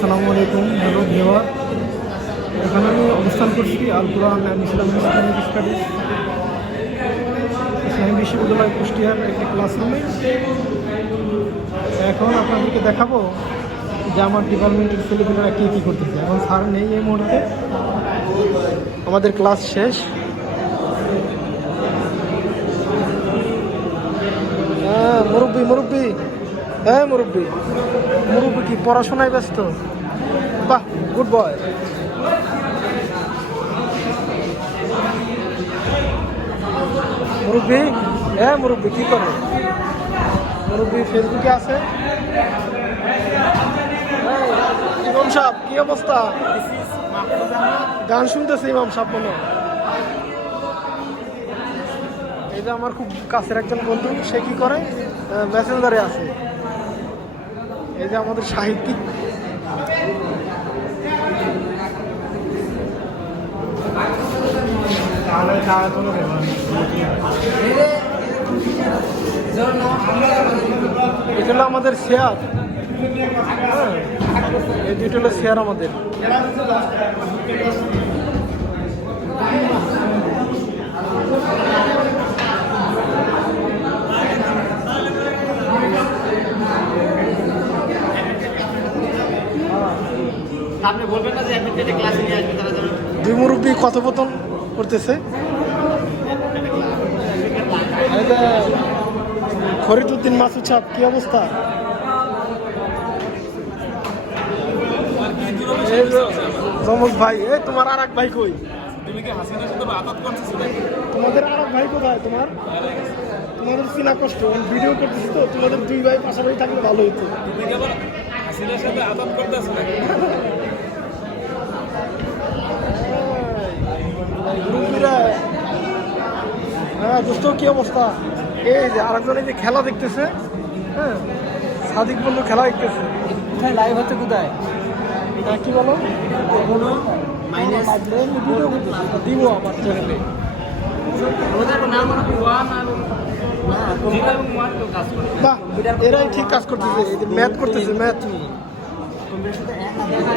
আসসালামু আলাইকুম। Hello viewer, এখানে আমি অবস্থান করছি আল কোরআন অ্যান্ড ইসলামিক স্টাডিজ ইসলামী বিশ্ববিদ্যালয় কুষ্টিয়ার একটি ক্লাসরুমে। এখন আপনাদেরকে দেখাবো যে আমার ডিপার্টমেন্টের ছেলেমেয়েরা কী কী করতেছে। এখন স্যার নেই এই মুহূর্তে, আমাদের ক্লাস শেষ। মুরব্বী মুরব্বী হ্যাঁ মুরব্বী মুরব্বী কি পড়াশোনায় ব্যস্ত? বাহ, গুড বয়। মুরব্বী হ্যাঁ মুরব্বী কি করে? মুরব্বী ফেসবুকে আছে। ইমাম সাহেব কি অবস্থা? গান শুনতেছে ইমাম সাহেব মনে হয়। এই যে আমার খুব কাছের একজন বন্ধু, সে কি করে? মেসেঞ্জারে আছে। এই যে আমাদের সাহিত্যিক এটা হলো আমাদের শেয়ার। হ্যাঁ, এই দুটো হলো শেয়ার আমাদের। আপনি বলবেন না যে আপনি যেটা ক্লাসে নিয়ে আসবেন তারা যেন দুই মুরব্বী কথোপকথন করতেছে। ফরিদউদ্দিন মাসুদ সাহেব কি অবস্থা? জমজ ভাই, এই তোমার আর এক ভাই কই? তোমাদের আর এক ভাই কোথায়? তোমাদের চিনা কষ্ট, ভিডিও করতেছি তো। তোমাদের দুই ভাই পাশাপাশি থাকলে ভালো হতো। হ্যাঁ দোস্ত কি অবস্থা? এই যে আরেকজন এই যে খেলা দেখতেছে। হ্যাঁ, সাদিক বন্ধু খেলা দেখতেছে। কোথায় লাইভ হচ্ছে কোথায়? হ্যাঁ, কি বলো? মাইনাস দিব আমার চ্যানেলে। ওদের নাম হলো ওয়ান আর না জিরো এবং ওয়ান তো কাজ করে। বাহ, এরাই ঠিক কাজ করতেছে। এই যে ম্যাথ করতেছে, ম্যাথ। কম্পিউটার সাথে এক না দেখা